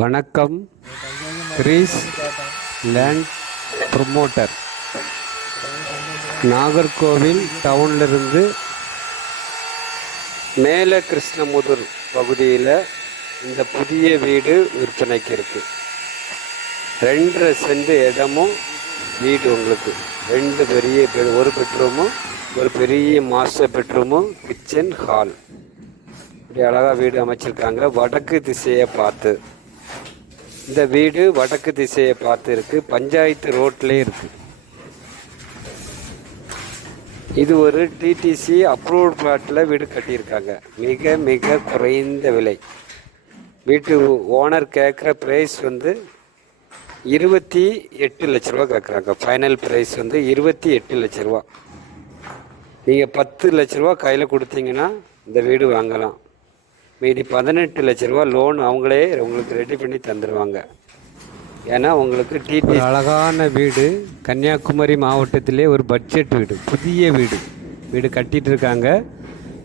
வணக்கம். Grace land promoter. Nagercoil டவுன்லேருந்து மேலே கிருஷ்ணமுதூர் பகுதியில் இந்த புதிய வீடு விற்பனைக்கு இருக்குது. 2.5 சென்ட் இடமும் வீடு உங்களுக்கு 2 பெரிய ஒரு பெட்ரூமும் ஒரு பெரிய மாஸ்டர் பெட்ரூமும் கிச்சன் ஹால் இப்படி அழகாக வீடு அமைச்சிருக்காங்க. வடக்கு திசையை பார்த்து இந்த வீடு வடக்கு திசையை பார்த்து இருக்குது. பஞ்சாயத்து ரோட்லேயே இருக்குது. இது ஒரு டிடிசி அப்ரூவ்ட் பிளாட்டில் வீடு கட்டியிருக்காங்க. மிக மிக குறைந்த விலை. வீட்டு ஓனர் கேட்குற ப்ரைஸ் 28 லட்ச ரூபா கேட்குறாங்க. ஃபைனல் ப்ரைஸ் 28 லட்ச ரூபா. நீங்கள் 10 லட்ச ரூபா கையில் கொடுத்தீங்கன்னா இந்த வீடு வாங்கலாம். மீதி 18 லட்ச ரூபா லோன் அவங்களே உங்களுக்கு ரெடி பண்ணி தந்துடுவாங்க. ஏன்னா உங்களுக்கு டிடி அழகான வீடு. கன்னியாகுமரி மாவட்டத்திலே ஒரு பட்ஜெட் வீடு, புதிய வீடு கட்டிகிட்டு இருக்காங்க.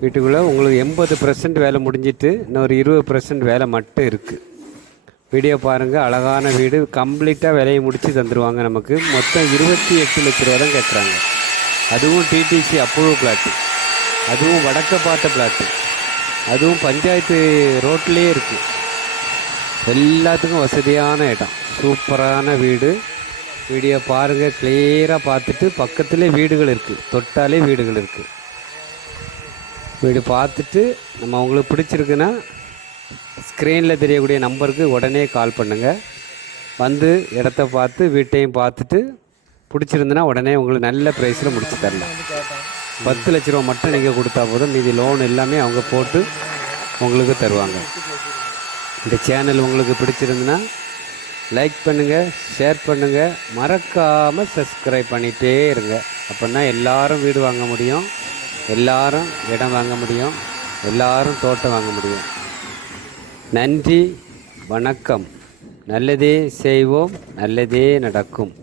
வீட்டுக்குள்ளே உங்களுக்கு 80% வேலை முடிஞ்சிட்டு இன்னொரு 20% வேலை மட்டும் இருக்குது. வீடியோ பாருங்கள். அழகான வீடு. கம்ப்ளீட்டாக வேலையை முடித்து தந்துடுவாங்க. நமக்கு மொத்தம் 28 லட்ச ரூபா தான் கேட்குறாங்க. அதுவும் டிடிசி அப்ரூவ் பிளாட்டு, அதுவும் வடக்க பார்த்த பிளாட்டு, அதுவும் பஞ்சாயத்து ரோட்லேயே இருக்குது. எல்லாத்துக்கும் வசதியான இடம். சூப்பரான வீடு. வீடியோ பாருங்கள். கிளியராக பார்த்துட்டு பக்கத்துலேயே வீடுகள் இருக்குது. தொட்டாலே வீடுகள் இருக்குது. வீடு பார்த்துட்டு நம்ம உங்களுக்கு பிடிச்சிருக்குன்னா ஸ்க்ரீனில் தெரியக்கூடிய நம்பருக்கு உடனே கால் பண்ணுங்கள். வந்து இடத்த பார்த்து வீட்டையும் பார்த்துட்டு பிடிச்சிருந்துன்னா உடனே உங்களுக்கு நல்ல ப்ரைஸில் முடிச்சு தரலாம். 10 லட்ச ரூபா மட்டும் நீங்கள் கொடுத்தா போதும். மீதி லோன் எல்லாமே அவங்க போட்டு உங்களுக்கு தருவாங்க. இந்த சேனல் உங்களுக்கு பிடிச்சிருந்துன்னா லைக் பண்ணுங்கள், ஷேர் பண்ணுங்கள், மறக்காமல் சப்ஸ்கிரைப் பண்ணிகிட்டே இருங்க. அப்படின்னா எல்லாரும் வீடு வாங்க முடியும், எல்லாரும் இடம் வாங்க முடியும், எல்லாரும் தோட்டம் வாங்க முடியும். நன்றி, வணக்கம். நல்லதே செய்வோம், நல்லதே நடக்கும்.